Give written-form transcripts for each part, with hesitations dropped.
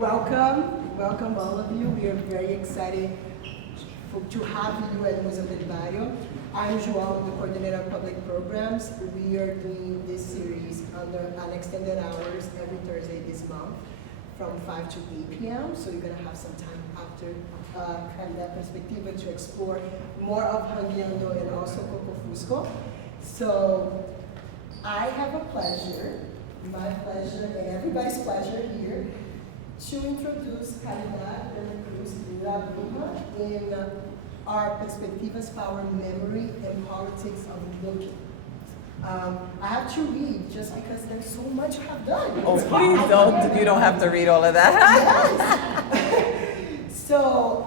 Welcome all of you. We are very excited to have you at Museo del Barrio. I'm João, the coordinator of public programs. We are doing this series under an extended hours every Thursday this month from 5 to 8 p.m. So you're gonna have some time after Caridad Perspectiva to explore more of Jangueando and also Coco Fusco. So I have a pleasure, my pleasure and everybody's pleasure here, to introduce Caridad De La Luz, Bruja, in our Perspectivas, Power, Memory, and Politics of Looking. I have to read just because there's so much I've done. Oh, please don't. You don't have to read all of that. Yes. So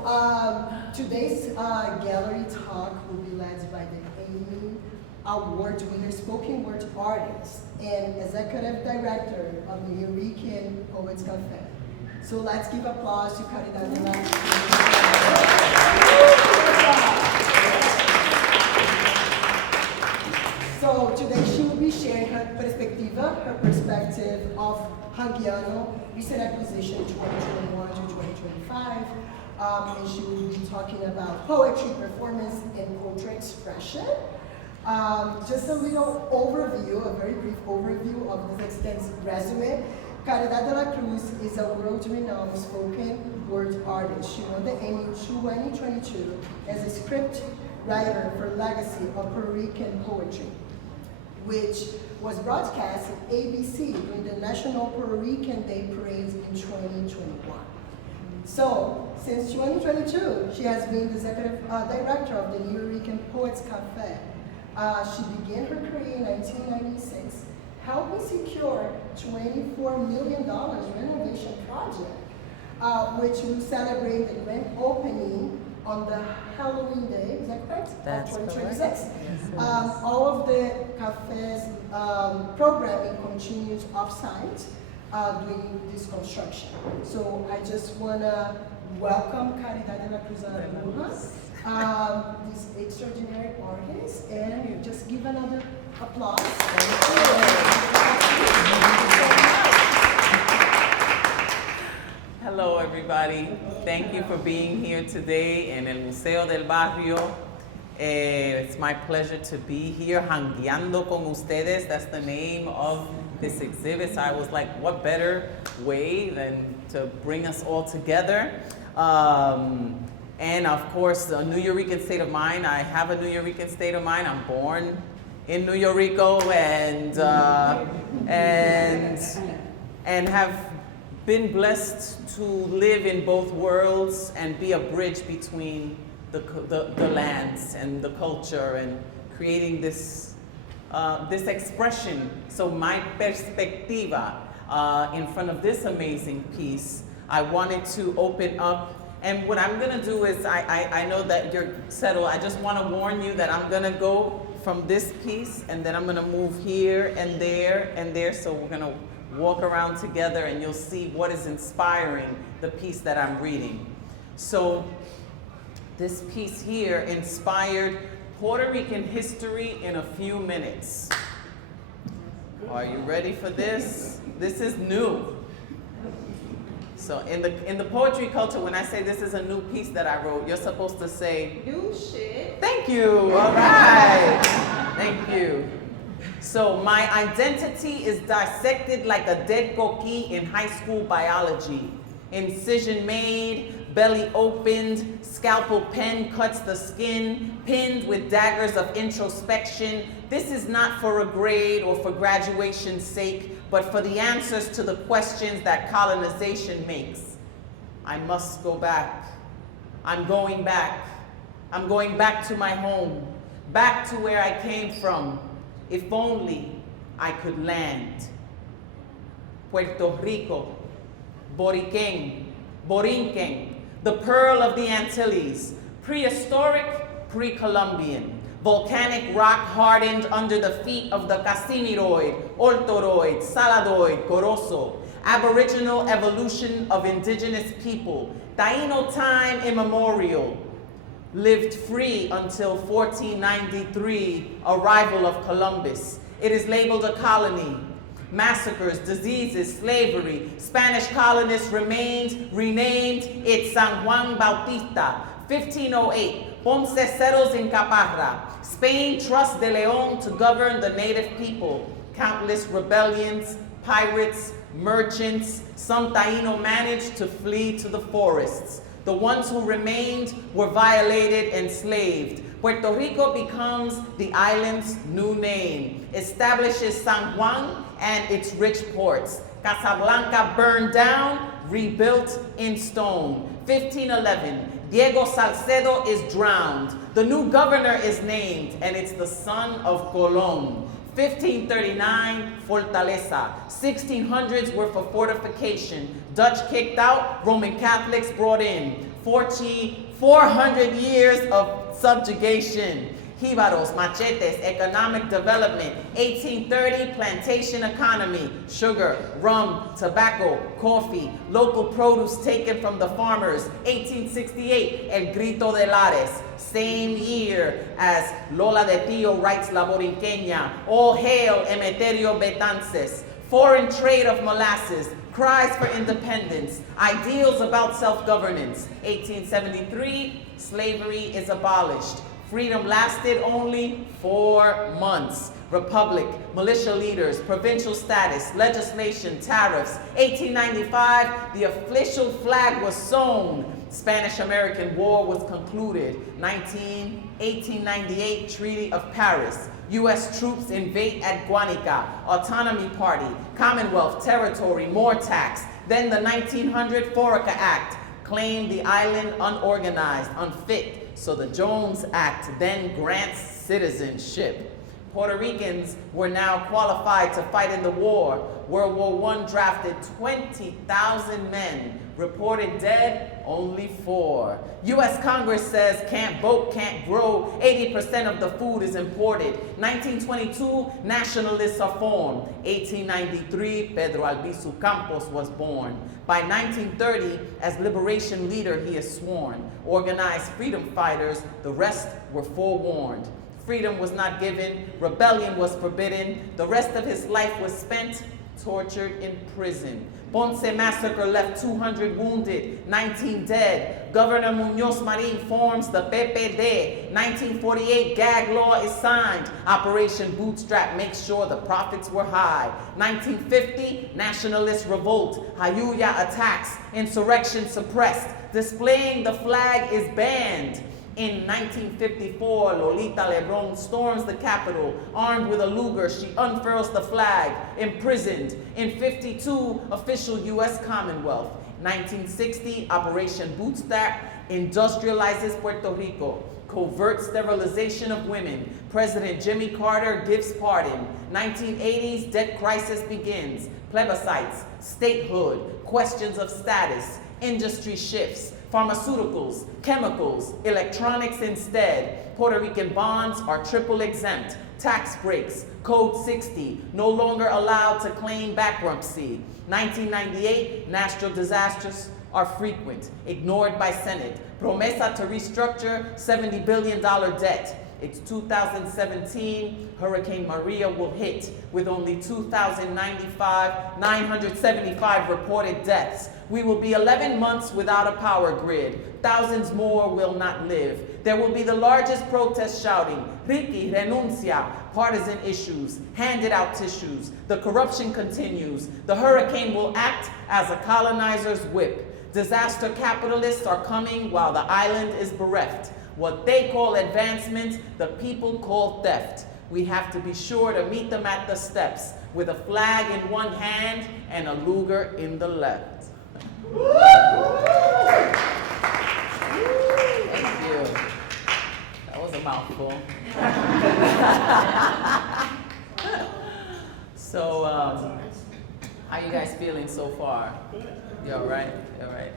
today's gallery talk will be led by the Emmy Award winner, spoken word artist, and executive director of Nuyorican Poets Cafe. So let's give applause to Caridad De La Luz. So today she will be sharing her perspective of Jangueando, recent acquisition 2021 to 2025. And she will be talking about poetry, performance, and cultural expression. Just a little overview, a very brief overview of this extensive resume. Caridad De La Luz is a world-renowned spoken word artist. She won the Emmy 2022 as a script writer for Legacy of Puerto Rican Poetry, which was broadcast at ABC during the National Puerto Rican Day Parade in 2021. So, since 2022, she has been the executive director of the Nuyorican Poets Cafe. She began her career in 1996, helping secure $24 million renovation project, which will celebrate the grand opening on the Halloween day, is that correct? That's 2026. correct. Yes, all of the cafe's programming continues off-site during this construction. So I just want to welcome Caridad De La Luz, this extraordinary artist, and just give another applause. Hello, everybody. Thank you for being here today in el Museo del Barrio. It's my pleasure to be here, Jangueando con ustedes. That's the name of this exhibit. So I was like, what better way than to bring us all together? And of course, a Nuyorican state of mind. I have a Nuyorican state of mind. I'm born in Nuyorico and have been blessed to live in both worlds and be a bridge between the lands and the culture and creating this expression. So my perspectiva in front of this amazing piece, I wanted to open up. And what I'm gonna do is, I know that you're settled. I just wanna warn you that I'm gonna go from this piece and then I'm gonna move here and there. So we're gonna walk around together and you'll see what is inspiring the piece that I'm reading. So this piece here inspired Puerto Rican history in a few minutes. Are you ready for this? This is new. So in the poetry culture, when I say this is a new piece that I wrote, you're supposed to say, New shit. thank you, all right. Thank you. So my identity is dissected like a dead coquille in high school biology. Incision made, belly opened, scalpel pen cuts the skin, pinned with daggers of introspection. This is not for a grade or for graduation's sake, but for the answers to the questions that colonization makes. I must go back. I'm going back. I'm going back to my home, back to where I came from. If only I could land. Puerto Rico, Boriquen, Borinquen, the pearl of the Antilles, prehistoric, pre-Columbian, volcanic rock hardened under the feet of the Casimiroid, Ortoroid, Saladoid, Corozo, aboriginal evolution of indigenous people, Taino time immemorial, lived free until 1493, arrival of Columbus. It is labeled a colony, massacres, diseases, slavery. Spanish colonists renamed it San Juan Bautista. 1508, Ponce settles in Caparra. Spain trusts De Leon to govern the native people. Countless rebellions, pirates, merchants, some Taino managed to flee to the forests. The ones who remained were violated, enslaved. Puerto Rico becomes the island's new name, establishes San Juan and its rich ports. Casablanca burned down, rebuilt in stone. 1511, Diego Salcedo is drowned. The new governor is named, and it's the son of Colón. 1539, Fortaleza. 1600s were for fortification. Dutch kicked out, Roman Catholics brought in. 400 years of subjugation. Jíbaros, machetes, economic development. 1830, plantation economy. Sugar, rum, tobacco, coffee. Local produce taken from the farmers. 1868, El Grito de Lares. Same year as Lola de Tio writes La Borinqueña. All hail Emeterio Betances. Foreign trade of molasses. Cries for independence. Ideals about self-governance. 1873, slavery is abolished. Freedom lasted only 4 months. Republic, militia leaders, provincial status, legislation, tariffs. 1895, the official flag was sewn. Spanish-American War was concluded. 1898, Treaty of Paris. U.S. troops invade at Guanica. Autonomy Party, Commonwealth, territory, more tax. Then the 1900 Foraker Act claimed the island unorganized, unfit. So the Jones Act then grants citizenship. Puerto Ricans were now qualified to fight in the war. World War I drafted 20,000 men. Reported dead, only 4. U.S. Congress says can't vote, can't grow. 80% of the food is imported. 1922, nationalists are formed. 1893, Pedro Albizu Campos was born. By 1930, as liberation leader, he is sworn. Organized freedom fighters, the rest were forewarned. Freedom was not given, rebellion was forbidden. The rest of his life was spent tortured in prison. Ponce massacre left 200 wounded, 19 dead. Governor Muñoz Marin forms the PPD. 1948 gag law is signed. Operation Bootstrap makes sure the profits were high. 1950 nationalist revolt. Jayuya attacks. Insurrection suppressed. Displaying the flag is banned. In 1954, Lolita Lebron storms the Capitol. Armed with a Luger, she unfurls the flag, imprisoned. In 52, official U.S. Commonwealth. 1960, Operation Bootstrap industrializes Puerto Rico. Covert sterilization of women. President Jimmy Carter gives pardon. 1980s, debt crisis begins. Plebiscites, statehood, questions of status, industry shifts. Pharmaceuticals, chemicals, electronics instead. Puerto Rican bonds are triple exempt. Tax breaks, Code 60, no longer allowed to claim bankruptcy. 1998, natural disasters are frequent, ignored by Senate. Promesa to restructure $70 billion debt. It's 2017, Hurricane Maria will hit with only 975 reported deaths. We will be 11 months without a power grid. Thousands more will not live. There will be the largest protest shouting, Ricky, renuncia, partisan issues, handed out tissues. The corruption continues. The hurricane will act as a colonizer's whip. Disaster capitalists are coming while the island is bereft. What they call advancement, the people call theft. We have to be sure to meet them at the steps with a flag in one hand and a Luger in the left. Thank you. That was a mouthful. So, how you guys feeling so far? You all right? All right.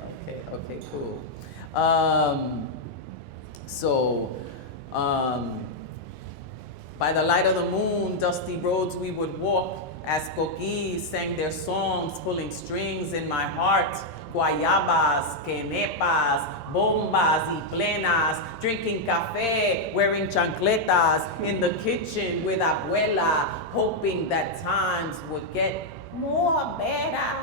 Okay, cool. By the light of the moon, dusty roads we would walk as coquilles sang their songs, pulling strings in my heart. guayabas, quenepas, bombas y plenas, drinking café, wearing chancletas, in the kitchen with abuela, hoping that times would get more better.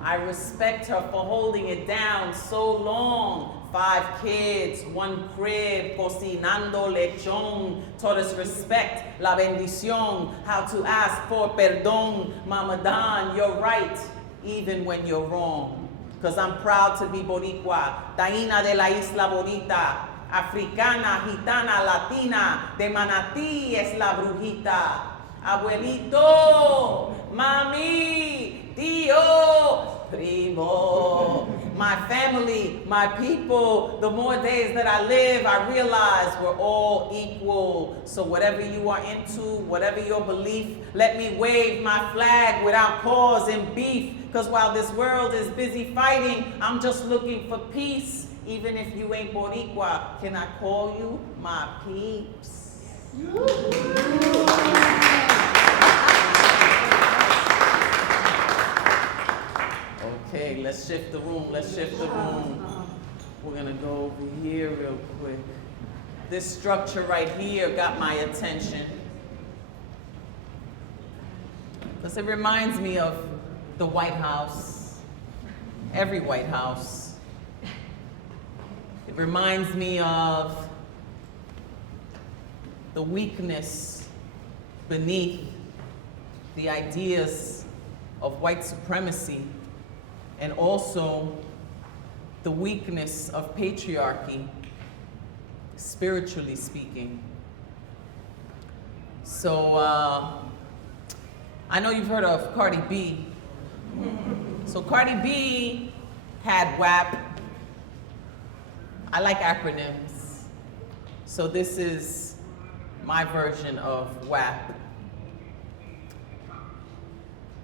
I respect her for holding it down so long. 5 kids, 1 crib, cocinando lechón, taught us respect, la bendición, how to ask for perdón. Mama Don, you're right, even when you're wrong. Cause I'm proud to be Boricua, Taína de la Isla Bonita, africana, gitana, latina, de Manatí es la brujita. Abuelito, mami, tío, primo. My family, my people, the more days that I live, I realize we're all equal. So whatever you are into, whatever your belief, let me wave my flag without cause and beef. Because while this world is busy fighting, I'm just looking for peace. Even if you ain't Boricua, can I call you my peeps? Okay, let's shift the room, We're gonna go over here real quick. This structure right here got my attention. Because it reminds me of the White House, every White House. It reminds me of the weakness beneath the ideas of white supremacy, and also the weakness of patriarchy, spiritually speaking. So I know you've heard of Cardi B. So Cardi B had WAP. I like acronyms. So this is my version of WAP.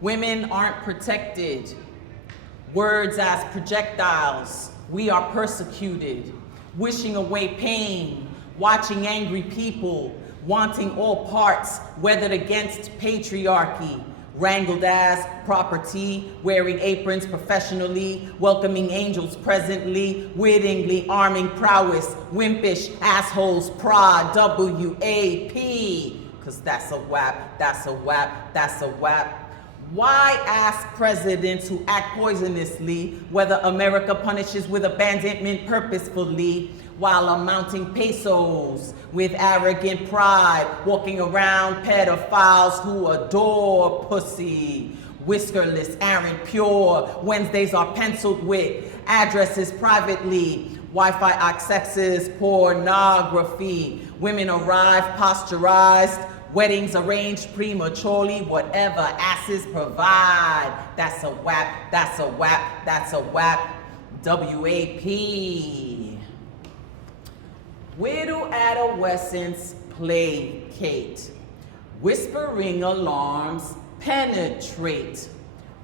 Women aren't protected. Words as projectiles, we are persecuted, wishing away pain, watching angry people, wanting all parts, weathered against patriarchy, wrangled as property, wearing aprons professionally, welcoming angels presently, wittingly arming prowess, wimpish assholes, prod, W-A-P, cause that's a WAP, that's a WAP, that's a WAP. Why ask presidents who act poisonously whether America punishes with abandonment purposefully while amounting pesos with arrogant pride, walking around pedophiles who adore pussy, whiskerless, aren't pure, Wednesdays are penciled with addresses privately, Wi-Fi accesses pornography, women arrive posturized, weddings arranged prematurely, whatever asses provide. That's a WAP, that's a WAP, that's a WAP. W-A-P. Widow adolescents placate. Whispering alarms penetrate.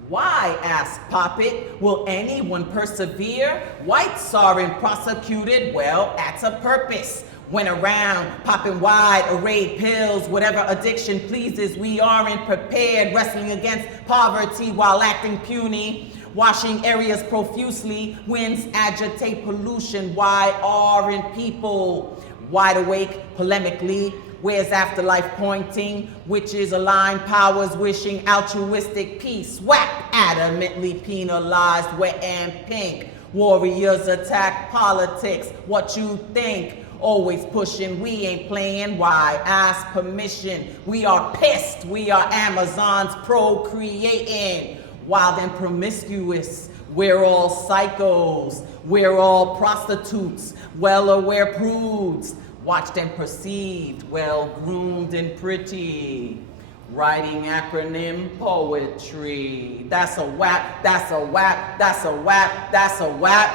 Why, asked Poppet, will anyone persevere? Whites aren't prosecuted, well, that's a purpose. Went around, popping wide, arrayed pills, whatever addiction pleases, we aren't prepared, wrestling against poverty while acting puny, washing areas profusely, winds agitate pollution, why aren't people wide awake, polemically, where's afterlife pointing, witches align powers, wishing altruistic peace, whack, adamantly penalized, wet and pink, warriors attack politics, what you think? Always pushing, we ain't playing, why? Ask permission. We are pissed, we are Amazons procreating. Wild and promiscuous, we're all psychos. We're all prostitutes, well aware prudes. Watched and perceived, well groomed and pretty. Writing acronym poetry. That's a WAP, that's a WAP, that's a WAP, that's a WAP.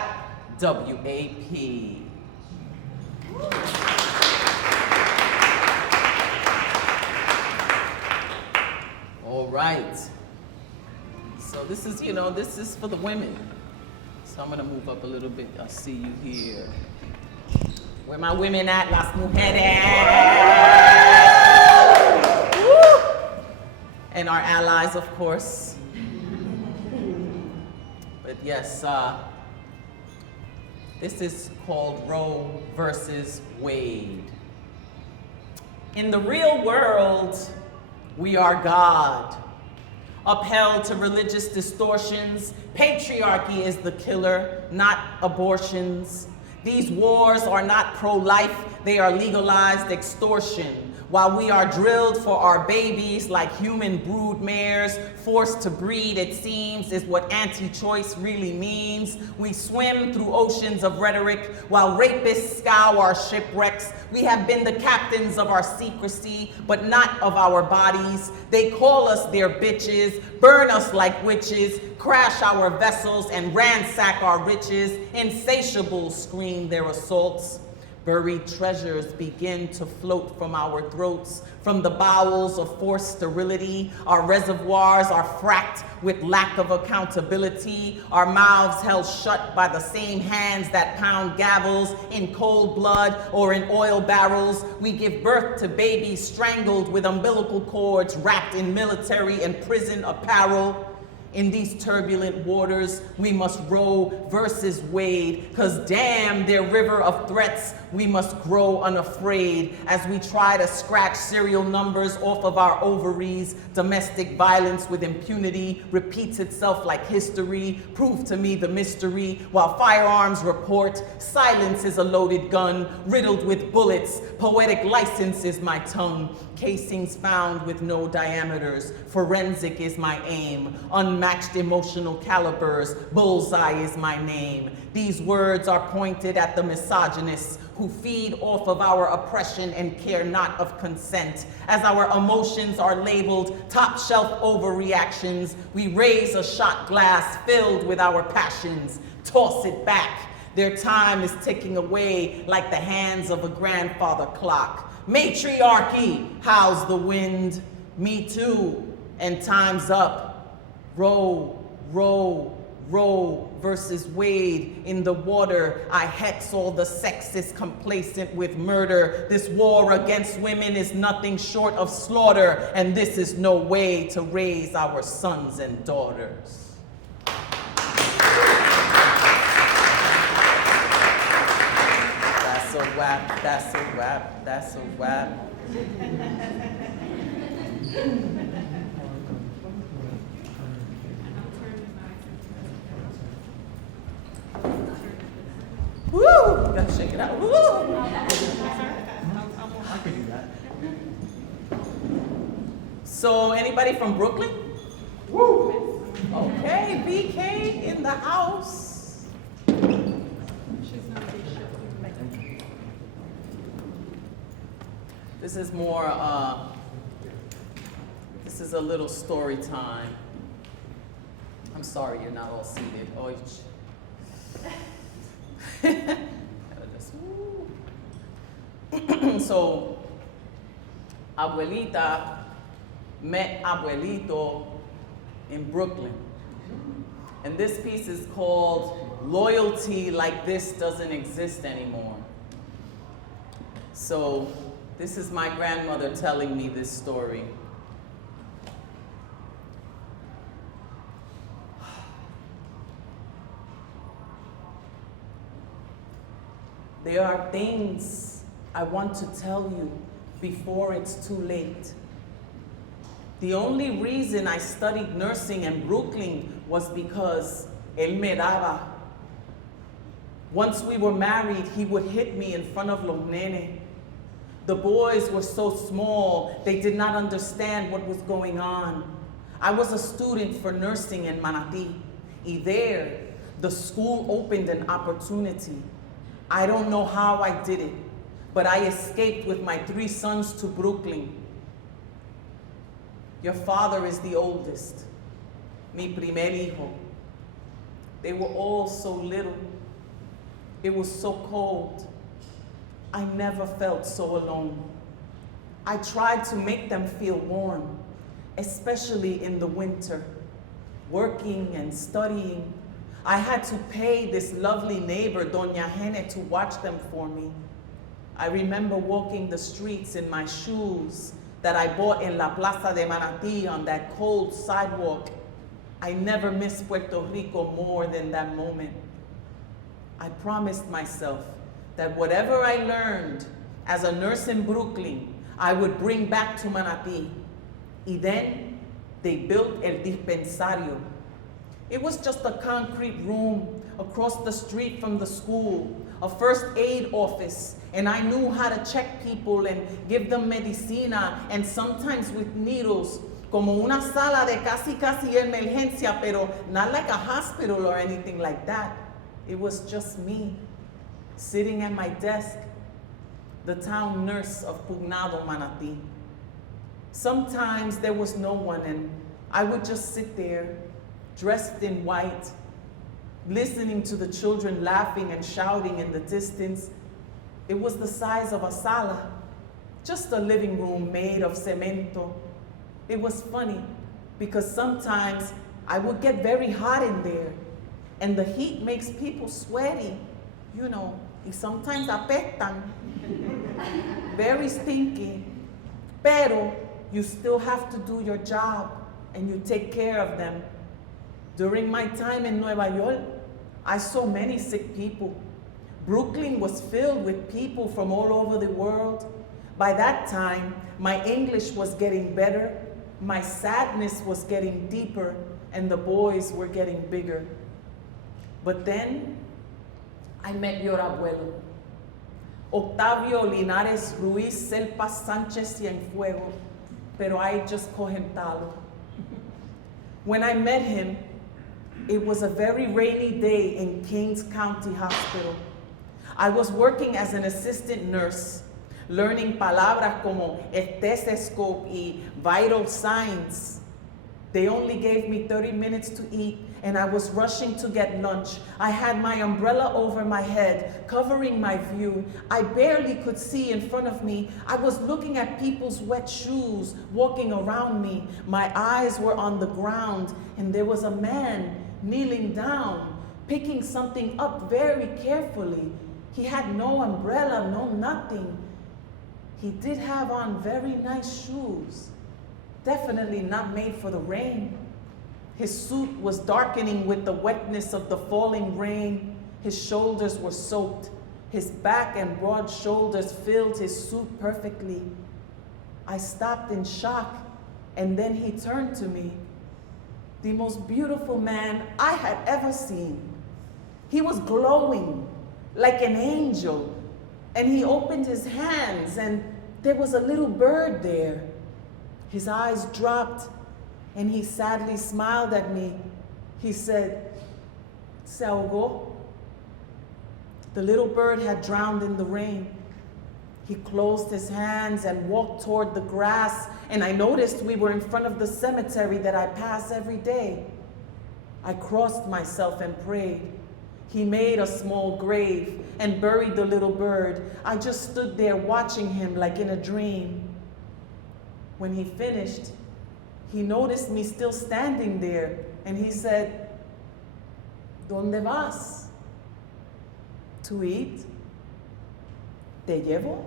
W-A-P. All right. So this is, this is for the women. So I'm gonna move up a little bit. I'll see you here. Where my women at? Las mujeres. Woo! And our allies, of course. good. Yes, this is called Roe versus Wade. In the real world, we are God. Upheld to religious distortions, patriarchy is the killer, not abortions. These wars are not pro-life, they are legalized extortion. While we are drilled for our babies like human brood mares, forced to breed, it seems, is what anti-choice really means. We swim through oceans of rhetoric while rapists scour our shipwrecks. We have been the captains of our secrecy, but not of our bodies. They call us their bitches, burn us like witches, crash our vessels and ransack our riches. Insatiable scream their assaults. Buried treasures begin to float from our throats, from the bowels of forced sterility. Our reservoirs are fracked with lack of accountability. Our mouths held shut by the same hands that pound gavels in cold blood or in oil barrels. We give birth to babies strangled with umbilical cords wrapped in military and prison apparel. In these turbulent waters, we must Roe versus Wade, 'cause damn their river of threats, we must grow unafraid as we try to scratch serial numbers off of our ovaries. Domestic violence with impunity repeats itself like history. Prove to me the mystery, while firearms report, silence is a loaded gun, riddled with bullets. Poetic license is my tongue. Casings found with no diameters. Forensic is my aim. Unmatched emotional calibers. Bullseye is my name. These words are pointed at the misogynists who feed off of our oppression and care not of consent. As our emotions are labeled top shelf overreactions, we raise a shot glass filled with our passions. Toss it back. Their time is ticking away like the hands of a grandfather clock. Matriarchy, how's the wind? Me too, and time's up. Roe, Roe, Roe versus Wade. In the water, I hex all the sexist complacent with murder. This war against women is nothing short of slaughter, and this is no way to raise our sons and daughters. That's a wrap, that's a wrap, that's a wrap. Woo! Gotta shake it out. Woo! I can do that. So, anybody from Brooklyn? Woo! Okay, BK in the house. This is more, this is a little story time. I'm sorry you're not all seated. So, abuelita met abuelito in Brooklyn. And this piece is called Loyalty Like This Doesn't Exist Anymore. So, this is my grandmother telling me this story. There are things I want to tell you before it's too late. The only reason I studied nursing in Brooklyn was because él me daba. Once we were married, he would hit me in front of los nenes. The boys were so small, they did not understand what was going on. I was a student for nursing in Manatí, y there, the school opened an opportunity. I don't know how I did it, but I escaped with my 3 sons to Brooklyn. Your father is the oldest, mi primer hijo. They were all so little. It was so cold. I never felt so alone. I tried to make them feel warm, especially in the winter, working and studying. I had to pay this lovely neighbor, Doña Jene, to watch them for me. I remember walking the streets in my shoes that I bought in La Plaza de Manatí on that cold sidewalk. I never miss Puerto Rico more than that moment. I promised myself that whatever I learned as a nurse in Brooklyn, I would bring back to Manatí. Y then they built El Dispensario. It was just a concrete room across the street from the school, a first aid office, and I knew how to check people and give them medicina, and sometimes with needles, como una sala de casi emergencia, pero not like a hospital or anything like that. It was just me, sitting at my desk, the town nurse of Pugnado, Manatí. Sometimes there was no one, and I would just sit there, dressed in white, listening to the children laughing and shouting in the distance. It was the size of a sala, just a living room made of cemento. It was funny, because sometimes I would get very hot in there, and the heat makes people sweaty, you know, y sometimes apestan, very stinky. Pero you still have to do your job, and you take care of them. During my time in Nueva York, I saw many sick people. Brooklyn was filled with people from all over the world. By that time, my English was getting better, my sadness was getting deeper, and the boys were getting bigger. But then, I met your abuelo, Octavio Linares Ruiz Selpa Sánchez Cienfuego, pero I just call him Talo. When I met him, it was a very rainy day in Kings County Hospital. I was working as an assistant nurse, learning palabras como stethoscope y vital signs. They only gave me 30 minutes to eat, and I was rushing to get lunch. I had my umbrella over my head, covering my view. I barely could see in front of me. I was looking at people's wet shoes walking around me. My eyes were on the ground, and there was a man kneeling down, picking something up very carefully. He had no umbrella, no nothing. He did have on very nice shoes, definitely not made for the rain. His suit was darkening with the wetness of the falling rain. His shoulders were soaked. His back and broad shoulders filled his suit perfectly. I stopped in shock, and then he turned to me. The most beautiful man I had ever seen. He was glowing like an angel, and he opened his hands, and there was a little bird there. His eyes dropped, and he sadly smiled at me. He said, "Se ahogó." The little bird had drowned in the rain. He closed his hands and walked toward the grass, and I noticed we were in front of the cemetery that I pass every day. I crossed myself and prayed. He made a small grave and buried the little bird. I just stood there watching him like in a dream. When he finished, he noticed me still standing there, and he said, "¿Dónde vas?" "To eat." "Te llevo?"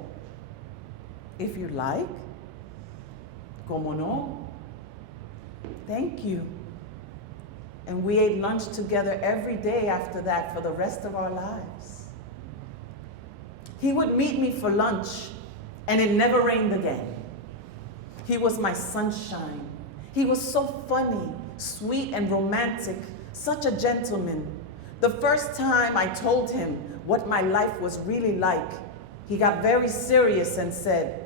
"If you like." "Cómo no?" "Thank you." And we ate lunch together every day after that for the rest of our lives. He would meet me for lunch, and it never rained again. He was my sunshine. He was so funny, sweet, and romantic, such a gentleman. The first time I told him what my life was really like, he got very serious and said,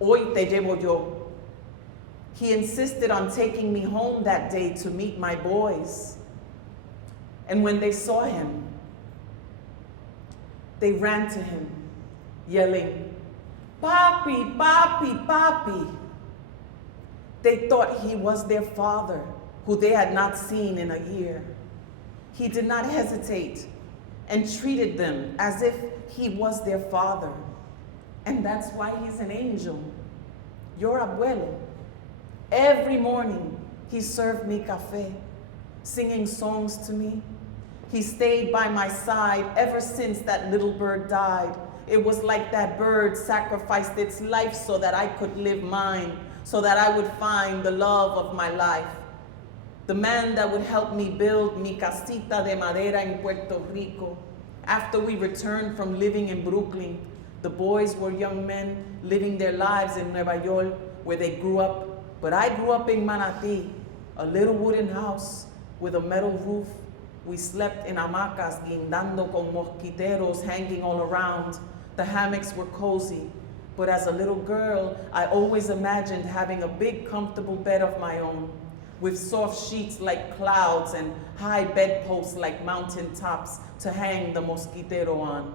"Hoy te llevo yo." He insisted on taking me home that day to meet my boys. And when they saw him, they ran to him, yelling, "Papi, papi, papi." They thought he was their father, who they had not seen in a year. He did not hesitate and treated them as if he was their father. And that's why he's an angel, your abuelo. Every morning, he served me café, singing songs to me. He stayed by my side ever since that little bird died. It was like that bird sacrificed its life so that I could live mine, so that I would find the love of my life. The man that would help me build mi casita de madera in Puerto Rico. After we returned from living in Brooklyn, the boys were young men living their lives in Nueva York, where they grew up. But I grew up in Manatí, a little wooden house with a metal roof. We slept in hamacas, guindando con mosquiteros hanging all around. The hammocks were cozy. But as a little girl, I always imagined having a big, comfortable bed of my own, with soft sheets like clouds and high bedposts like mountain tops to hang the mosquitero on.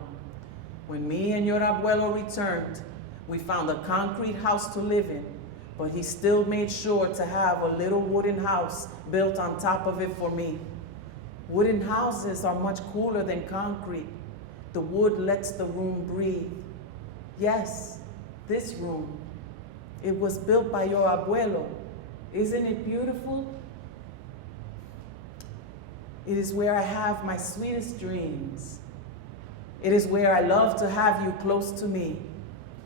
When me and your abuelo returned, we found a concrete house to live in, but he still made sure to have a little wooden house built on top of it for me. Wooden houses are much cooler than concrete. The wood lets the room breathe. Yes, this room. It was built by your abuelo. Isn't it beautiful? It is where I have my sweetest dreams. It is where I love to have you close to me.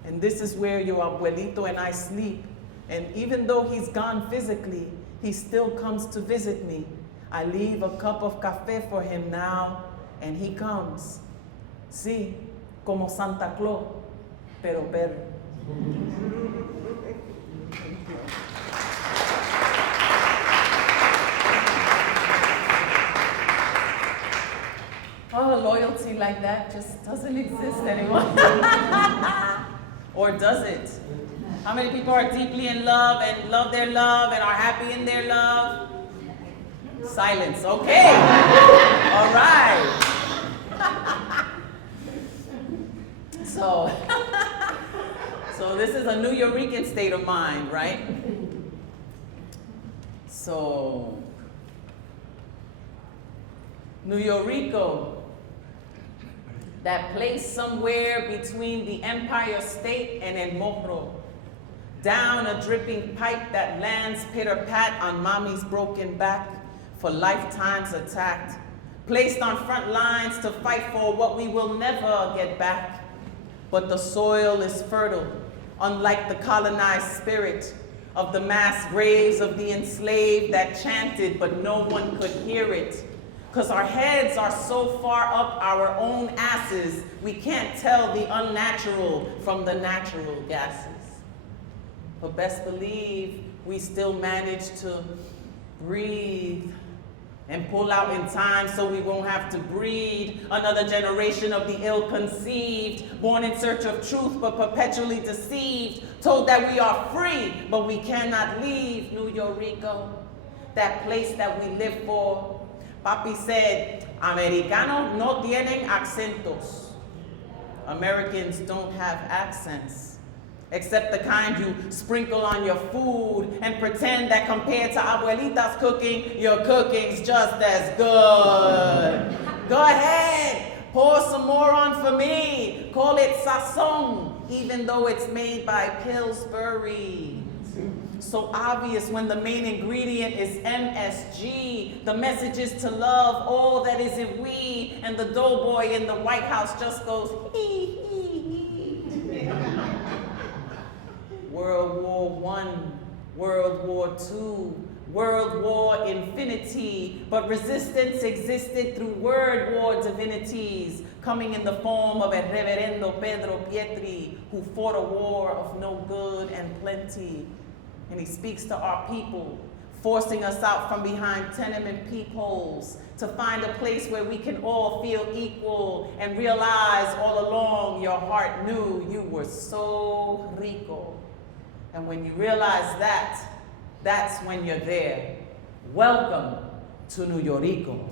And this is where your abuelito and I sleep. And even though he's gone physically, he still comes to visit me. I leave a cup of café for him now, and he comes. Sí, como Santa Claus, pero perro. Oh, loyalty like that just doesn't exist anymore. Or does it? How many people are deeply in love and love their love and are happy in their love? Silence, okay. All right. So this is a Nuyorican state of mind, right? So, Nuyorico, that place somewhere between the Empire State and El Morro, down a dripping pipe that lands pitter-pat on mommy's broken back, for lifetimes attacked, placed on front lines to fight for what we will never get back. But the soil is fertile, unlike the colonized spirit of the mass graves of the enslaved that chanted, but no one could hear it. 'Cause our heads are so far up our own asses, we can't tell the unnatural from the natural gases. But best believe we still manage to breathe and pull out in time so we won't have to breed another generation of the ill-conceived, born in search of truth but perpetually deceived, told that we are free but we cannot leave Nuyorico, that place that we live for. Papi said, Americanos no tienen acentos. Americans don't have accents, except the kind you sprinkle on your food and pretend that compared to abuelita's cooking, your cooking's just as good. Go ahead, pour some more on for me. Call it sazon, even though it's made by Pillsbury. So obvious when the main ingredient is MSG. The message is to love all that isn't we, and the doughboy in the White House just goes, hee, hee, hee. World War I, World War II, World War Infinity, but resistance existed through word war divinities, coming in the form of a Reverendo Pedro Pietri, who fought a war of no good and plenty. And he speaks to our people, forcing us out from behind tenement peepholes to find a place where we can all feel equal and realize all along your heart knew you were so rico. And when you realize that, that's when you're there. Welcome to Nuyorico.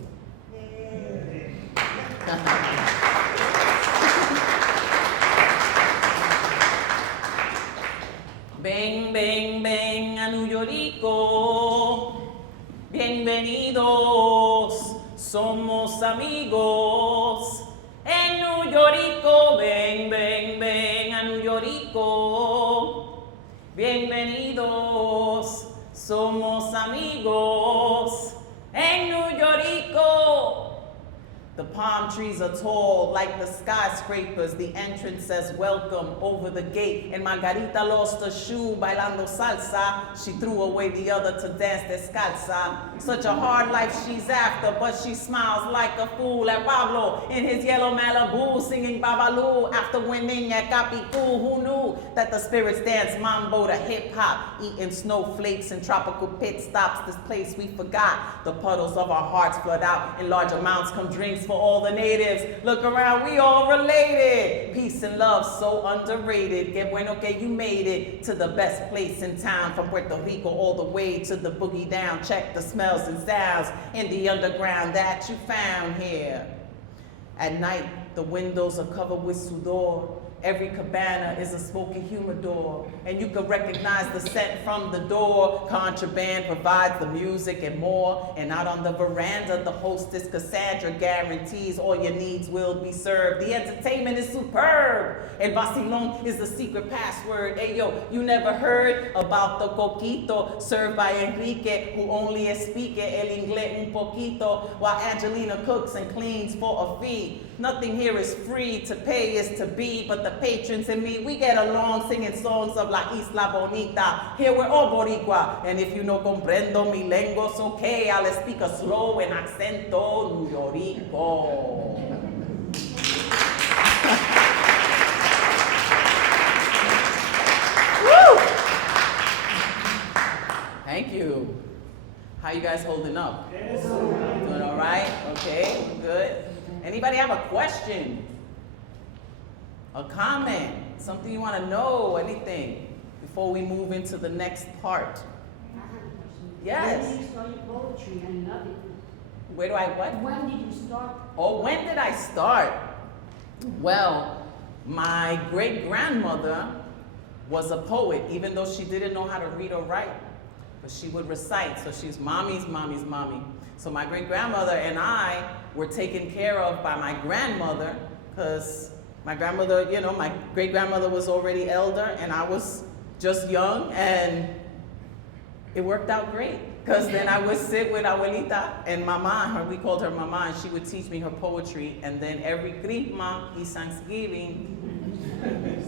Ven, ven, ven a Nuyorico. Bienvenidos, somos amigos. En Nuyorico, ven, ven, ven a Nuyorico. Bienvenidos, somos amigos en Nuyorico. The palm trees are tall like the skyscrapers. The entrance says welcome over the gate. And Margarita lost a shoe bailando salsa. She threw away the other to dance descalza. Such a hard life she's after, but she smiles like a fool at Pablo in his yellow Malibu singing Babalu after winning at Capicu. Who knew that the spirits dance mambo to hip hop, eating snowflakes and tropical pit stops? This place we forgot. The puddles of our hearts flood out in large amounts. Come drinks for all the natives. Look around, we all related. Peace and love, so underrated. Que bueno que you made it to the best place in town. From Puerto Rico all the way to the boogie down. Check the smells and sounds in the underground that you found here. At night, the windows are covered with sudor. Every cabana is a smoky humidor, and you can recognize the scent from the door. Contraband provides the music and more. And out on the veranda, the hostess Cassandra guarantees all your needs will be served. The entertainment is superb. El vacilón is the secret password. Hey yo, you never heard about the coquito served by Enrique, who only speaks el inglés un poquito, while Angelina cooks and cleans for a fee. Nothing here is free. To pay is to be, but the patrons and me, we get along singing songs of La Isla Bonita. Here we're all Boricua, and if you no comprendo mi lengua, it's okay. I'll speak a slow en acento Nuyorico. Woo! Thank you. How you guys holding up? Yes. Doing all right? Okay, good. Anybody have a question? A comment? Something you want to know? Anything? Before we move into the next part. I have a question. Yes. When did you start your poetry? I love it. Where do I what? When did you start? Oh, when did I start? Well, my great-grandmother was a poet, even though she didn't know how to read or write. But she would recite, so she's mommy's mommy's mommy. So my great-grandmother and I were taken care of by my grandmother, because my grandmother, you know, my great-grandmother was already elder, and I was just young, and it worked out great. Because then I would sit with abuelita and mama, we called her mama, and she would teach me her poetry, and then every Christmas and Thanksgiving,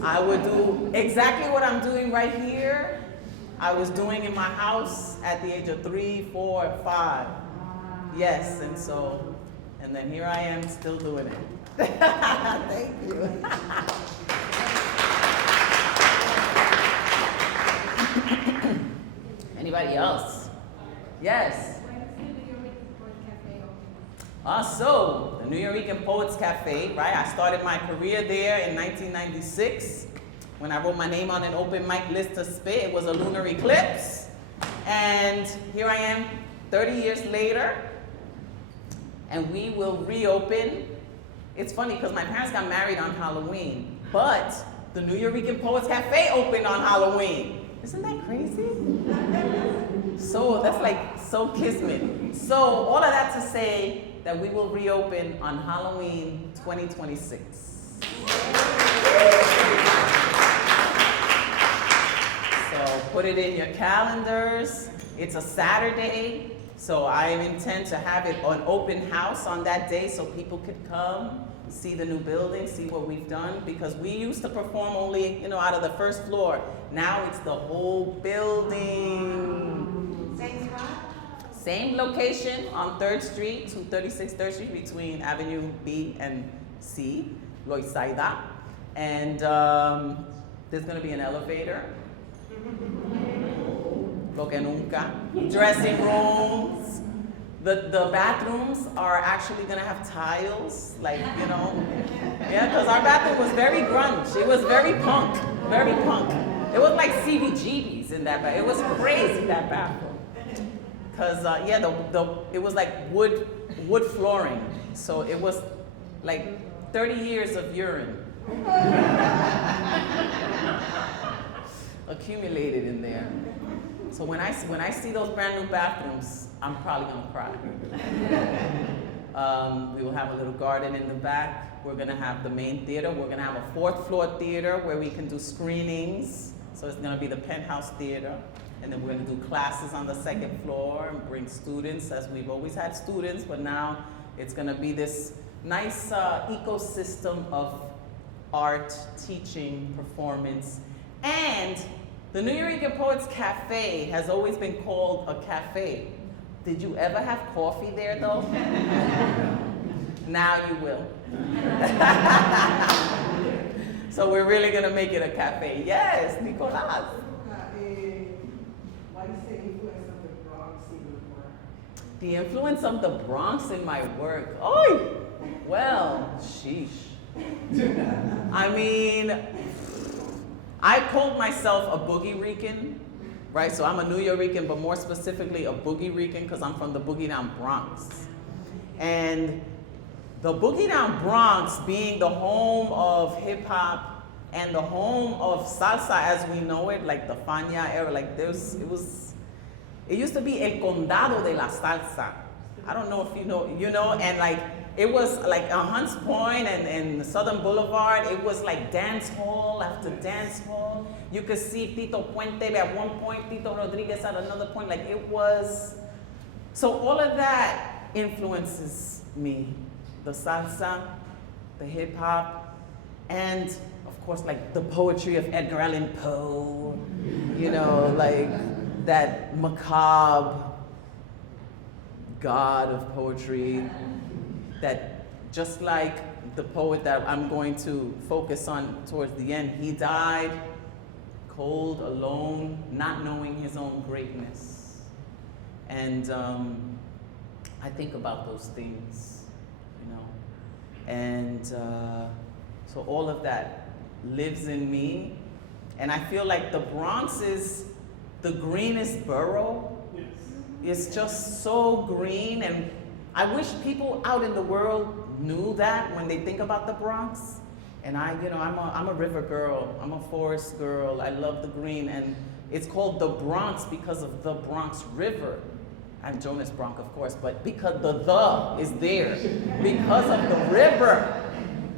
I would do exactly what I'm doing right here. I was doing in my house at the age of 3, 4, 5. Yes, and then here I am still doing it. Thank you. Anybody else? Yes. When did the Nuyorican Poets Cafe open? So the Nuyorican Poets Cafe, right? I started my career there in 1996 when I wrote my name on an open mic list to spit. It was a lunar eclipse, and here I am 30 years later. And we will reopen. It's funny because my parents got married on Halloween, but the Nuyorican Poets Cafe opened on Halloween. Isn't that crazy? So that's like so kismet. So all of that to say that we will reopen on Halloween 2026. So put it in your calendars. It's a Saturday. So I intend to have it an open house on that day so people could come, see the new building, see what we've done, because we used to perform only, you know, out of the first floor. Now it's the whole building. Same spot? Same location on 3rd Street, 236 3rd Street, between Avenue B and C, Loisaida. And there's gonna be an elevator. Lo que nunca. Dressing rooms. The bathrooms are actually gonna have tiles, like, you know. Yeah, because our bathroom was very grunge. It was very punk, very punk. It was like CBGBs in that bathroom. It was crazy, that bathroom. Because, yeah, it was like wood flooring. So it was like 30 years of urine accumulated in there. So when I see those brand new bathrooms, I'm probably gonna cry. We will have a little garden in the back. We're gonna have the main theater. We're gonna have a 4th floor theater where we can do screenings. So it's gonna be the penthouse theater. And then we're gonna do classes on the 2nd floor and bring students, as we've always had students, but now it's gonna be this nice ecosystem of art, teaching, performance, and the Nuyorican Poets Cafe has always been called a cafe. Did you ever have coffee there though? Now you will. So we're really gonna make it a cafe. Yes, Nicolas. What is the influence of the Bronx in your work? The influence of the Bronx in my work. Oh, well, sheesh. I mean, I called myself a Boogie Rican, right? So I'm a Nuyorican, but more specifically a Boogie Rican because I'm from the Boogie Down Bronx. And the Boogie Down Bronx being the home of hip hop and the home of salsa as we know it, like the Fania era, like it used to be El Condado de la Salsa. I don't know if you know, and like it was like on Hunts Point and Southern Boulevard, it was like dance hall after dance hall. You could see Tito Puente at one point, Tito Rodriguez at another point, like it was, so all of that influences me. The salsa, the hip hop, and of course like the poetry of Edgar Allan Poe, like that macabre god of poetry that just like the poet that I'm going to focus on towards the end, he died cold, alone, not knowing his own greatness. And I think about those things. And so all of that lives in me. And I feel like the Bronx is the greenest borough. Yes. It's just so green. And I wish people out in the world knew that when they think about the Bronx. And I'm a river girl. I'm a forest girl. I love the green. And it's called the Bronx because of the Bronx River. I'm Jonas Bronx, of course, but because the is there, because of the river.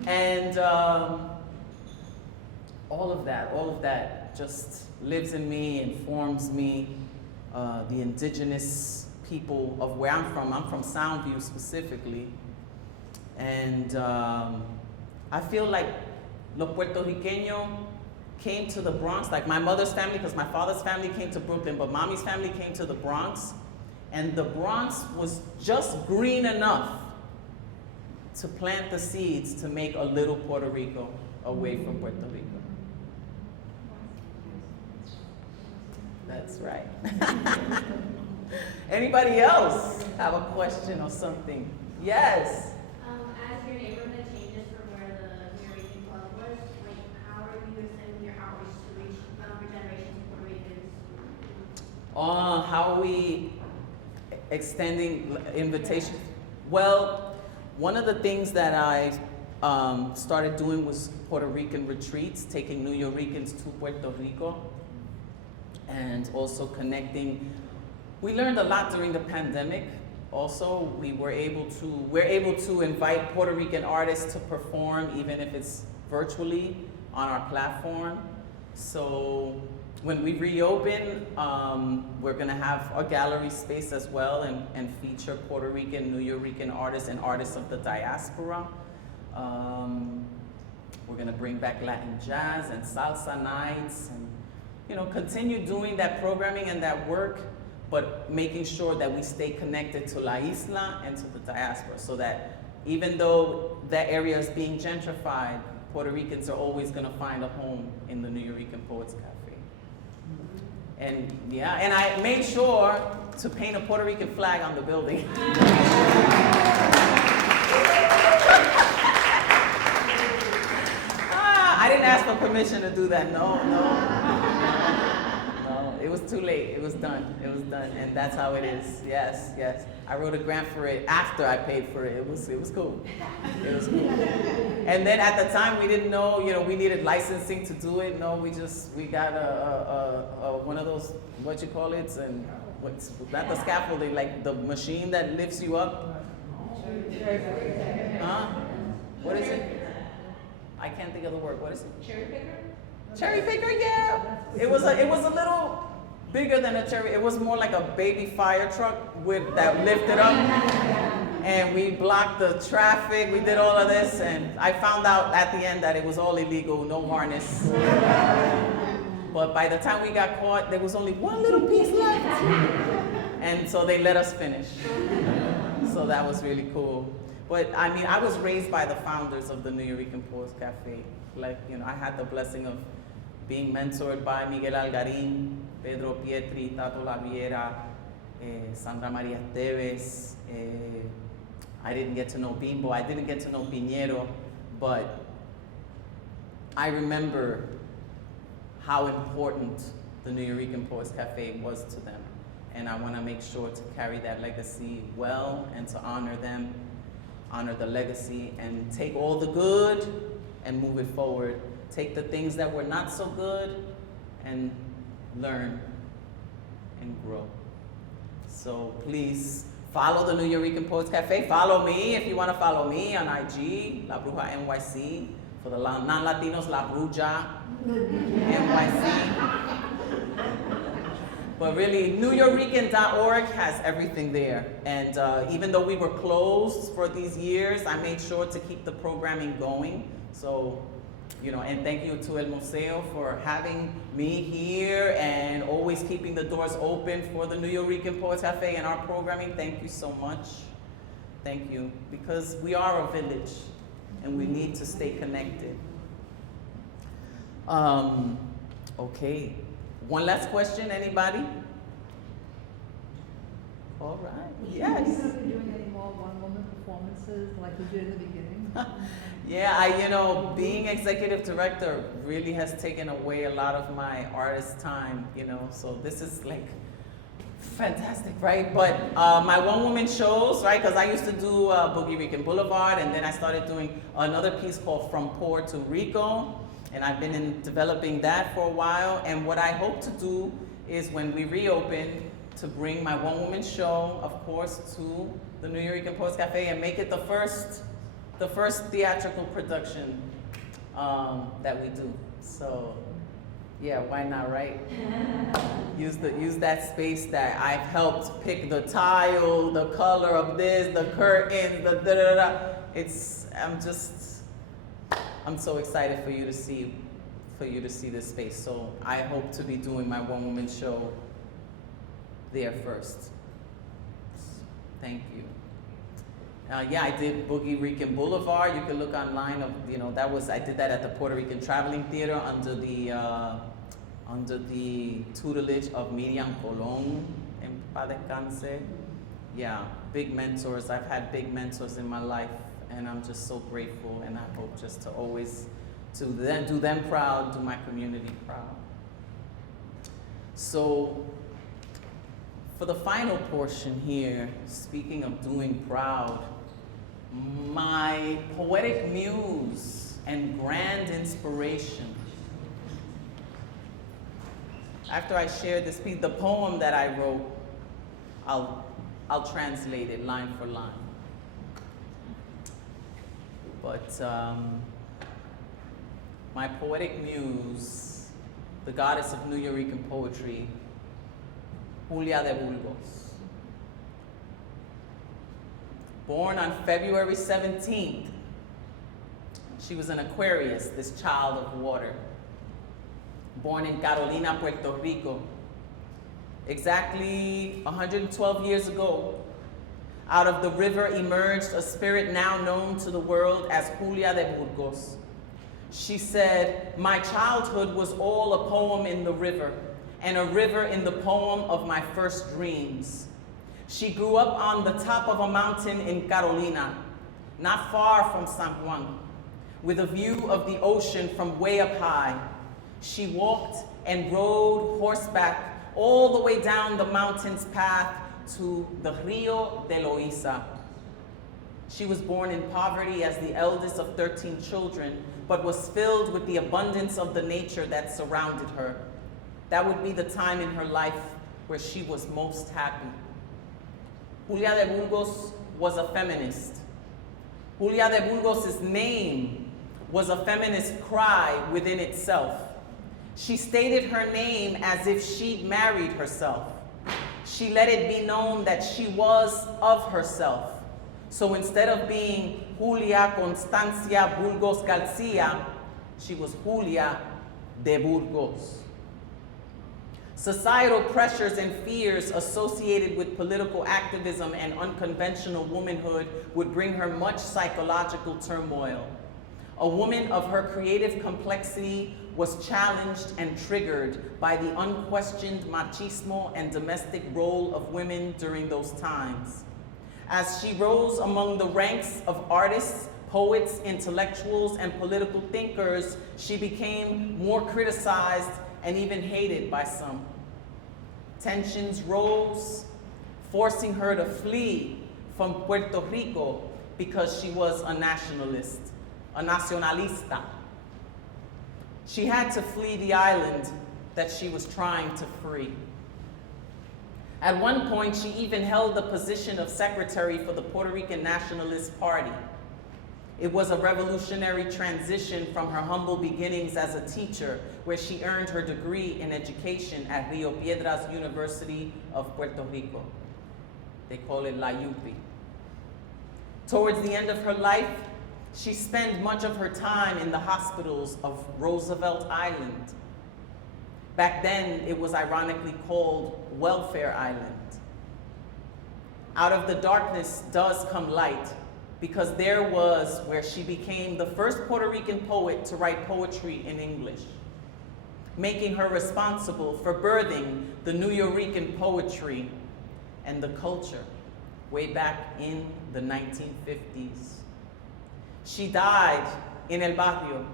And all of that just lives in me, informs me. The indigenous people of where I'm from Soundview specifically. And I feel like Los Puertorriqueños came to the Bronx, like my mother's family, because my father's family came to Brooklyn, but mommy's family came to the Bronx. And the Bronx was just green enough to plant the seeds to make a little Puerto Rico away from Puerto Rico. That's right. Anybody else have a question or something? Yes. As your neighborhood changes from where the Nuyorican Club was, like how are you extending your outreach to reach younger generations of Puerto Ricans? How are we extending invitations? Well, one of the things that I started doing was Puerto Rican retreats, taking Nuyoricans to Puerto Rico, and also connecting. We learned a lot during the pandemic. Also, we're able to invite Puerto Rican artists to perform, even if it's virtually on our platform. So when we reopen, we're gonna have a gallery space as well and feature Puerto Rican, Nuyorican artists and artists of the diaspora. We're gonna bring back Latin jazz and salsa nights and continue doing that programming and that work, but making sure that we stay connected to La Isla and to the diaspora so that even though that area is being gentrified, Puerto Ricans are always gonna find a home in the Nuyorican Poets Cafe. And and I made sure to paint a Puerto Rican flag on the building. I didn't ask for permission to do that, no. It was too late, it was done, and that's how it is, yes. I wrote a grant for it after I paid for it, it was cool. And then at the time we didn't know, we needed licensing to do it, no, we got a one of those, what you call it, and not the scaffolding, like the machine that lifts you up. Huh? What is it? I can't think of the word, what is it? Cherry picker? Cherry picker, yeah. It was a little bigger than a cherry. It was more like a baby fire truck that lifted up. And we blocked the traffic, we did all of this, and I found out at the end that it was all illegal, no harness. But by the time we got caught, there was only one little piece left. And so they let us finish. So that was really cool. But I mean, I was raised by the founders of the Nuyorican Poets Cafe. Like, you know, I had the blessing of being mentored by Miguel Algarín, Pedro Pietri, Tato Laviera, Sandra Maria Teves. I didn't get to know Bimbo, I didn't get to know Piñero, but I remember how important the Nuyorican Poets Cafe was to them. And I want to make sure to carry that legacy well and to honor them, honor the legacy, and take all the good and move it forward. Take the things that were not so good and learn and grow. So please follow the Nuyorican Poets Cafe. Follow me if you want to follow me on IG, La Bruja NYC. For the non-Latinos, La Bruja NYC. But really, Nuyorican.org has everything there. And even though we were closed for these years, I made sure to keep the programming going. So, you know, and thank you to El Museo for having me here and always keeping the doors open for the Nuyorican Poets Cafe and our programming. Thank you so much. Thank you. Because we are a village and we need to stay connected. Okay. One last question, anybody? All right. Yes. Are you going to be doing any more one-woman performances like you did in the beginning? Yeah, you know, being executive director really has taken away a lot of my artist time, you know, so this is like fantastic, right? But my one-woman shows, right, because I used to do Boogie Rican Boulevard, and then I started doing another piece called From Poor to Rico, and I've been developing that for a while, and what I hope to do is when we reopen, to bring my one-woman show, of course, to the Nuyorican Poets Cafe and make it the first theatrical production that we do. So, yeah, why not, right? Use that space that I've helped pick the tile, the color of this, the curtains, the da-da-da. I'm so excited for you to see this space. So I hope to be doing my one-woman show there first. Thank you. Yeah, I did Boogie Rican Boulevard. You can look online of, you know, I did that at the Puerto Rican Traveling Theater under the tutelage of Miriam Colon en paz descanse. Yeah, big mentors. I've had big mentors in my life, and I'm just so grateful, and I hope just to always do them proud, do my community proud. So, for the final portion here, speaking of doing proud, my poetic muse and grand inspiration. After I share this piece, the poem that I wrote, I'll translate it line for line. But my poetic muse, the goddess of Nuyorican poetry, Julia de Burgos. Born on February 17th, she was an Aquarius, this child of water. Born in Carolina, Puerto Rico. Exactly 112 years ago, out of the river emerged a spirit now known to the world as Julia de Burgos. She said, "My childhood was all a poem in the river, and a river in the poem of my first dreams." She grew up on the top of a mountain in Carolina, not far from San Juan, with a view of the ocean from way up high. She walked and rode horseback all the way down the mountain's path to the Rio de Loíza. She was born in poverty as the eldest of 13 children, but was filled with the abundance of the nature that surrounded her. That would be the time in her life where she was most happy. Julia de Burgos was a feminist. Julia de Burgos' name was a feminist cry within itself. She stated her name as if she'd married herself. She let it be known that she was of herself. So instead of being Julia Constancia Burgos Garcia, she was Julia de Burgos. Societal pressures and fears associated with political activism and unconventional womanhood would bring her much psychological turmoil. A woman of her creative complexity was challenged and triggered by the unquestioned machismo and domestic role of women during those times. As she rose among the ranks of artists, poets, intellectuals, and political thinkers, she became more criticized and even hated by some. Tensions rose, forcing her to flee from Puerto Rico because she was a nationalist, a nacionalista. She had to flee the island that she was trying to free. At one point, she even held the position of secretary for the Puerto Rican Nationalist Party. It was a revolutionary transition from her humble beginnings as a teacher, where she earned her degree in education at Rio Piedras University of Puerto Rico. They call it La Yupi. Towards the end of her life, she spent much of her time in the hospitals of Roosevelt Island. Back then, it was ironically called Welfare Island. Out of the darkness does come light, because there was where she became the first Puerto Rican poet to write poetry in English, making her responsible for birthing the Nuyorican poetry and the culture way back in the 1950s. She died in El Barrio,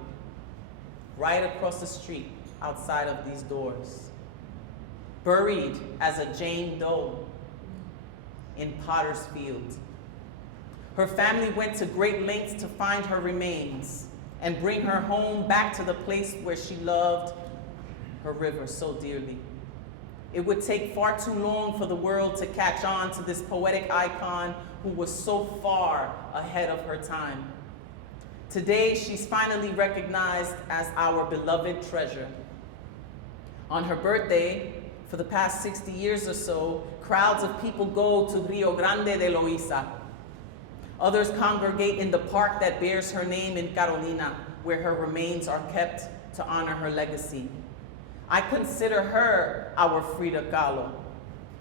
right across the street outside of these doors, buried as a Jane Doe in Potter's Field. Her family went to great lengths to find her remains and bring her home back to the place where she loved her river so dearly. It would take far too long for the world to catch on to this poetic icon who was so far ahead of her time. Today, she's finally recognized as our beloved treasure. On her birthday, for the past 60 years or so, crowds of people go to Rio Grande de Loíza. Others congregate in the park that bears her name in Carolina, where her remains are kept to honor her legacy. I consider her our Frida Kahlo.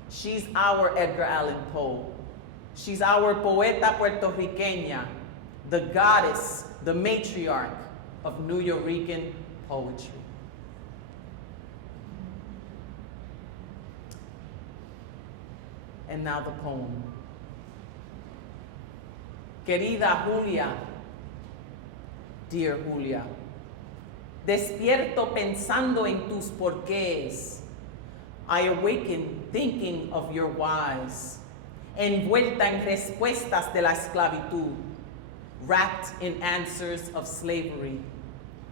She's our Edgar Allan Poe. She's our poeta puertorriqueña, the goddess, the matriarch of Nuyorican poetry. And now the poem. Querida Julia, dear Julia, despierto pensando en tus porqués. I awaken thinking of your whys, envuelta en respuestas de la esclavitud, wrapped in answers of slavery.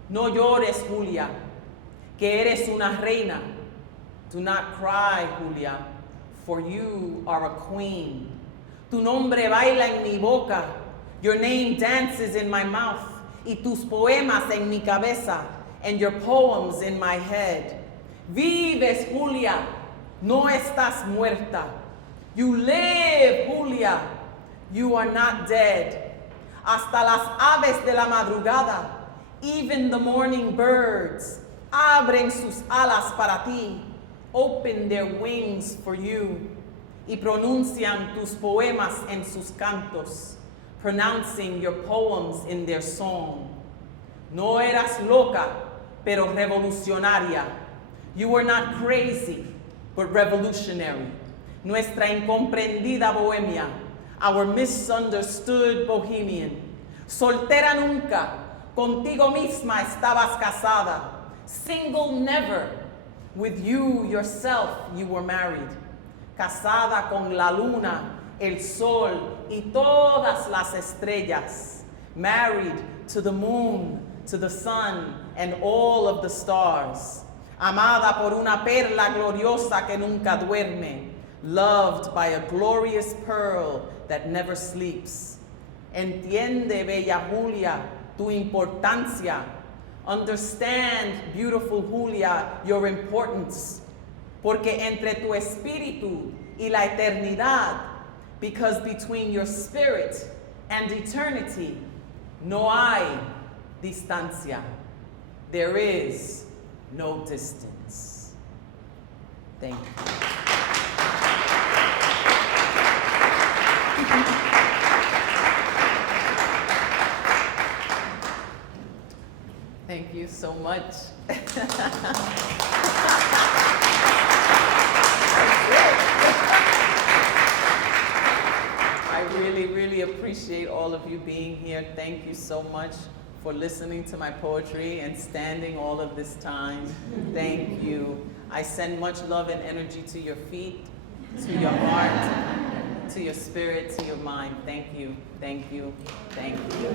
No llores, Julia, que eres una reina. Do not cry, Julia, for you are a queen. Tu nombre baila en mi boca, your name dances in my mouth, y tus poemas en mi cabeza, and your poems in my head. Vives, Julia, no estás muerta. You live, Julia, you are not dead. Hasta las aves de la madrugada, even the morning birds, abren sus alas para ti, open their wings for you, y pronuncian tus poemas en sus cantos, pronouncing your poems in their song. No eras loca, pero revolucionaria. You were not crazy, but revolutionary. Nuestra incomprendida bohemia, our misunderstood bohemian. Soltera nunca, contigo misma estabas casada. Single never, with you yourself you were married. Casada con la luna, el sol y todas las estrellas. Married to the moon, to the sun, and all of the stars. Amada por una perla gloriosa que nunca duerme. Loved by a glorious pearl that never sleeps. Entiende, bella Julia, tu importancia. Understand, beautiful Julia, your importance. Porque entre tu espíritu y la eternidad, because between your spirit and eternity, no hay distancia. There is no distance. Thank you. Thank you so much. I really, really appreciate all of you being here. Thank you so much for listening to my poetry and standing all of this time. Thank you. I send much love and energy to your feet, to your heart, to your spirit, to your mind. Thank you, thank you, thank you.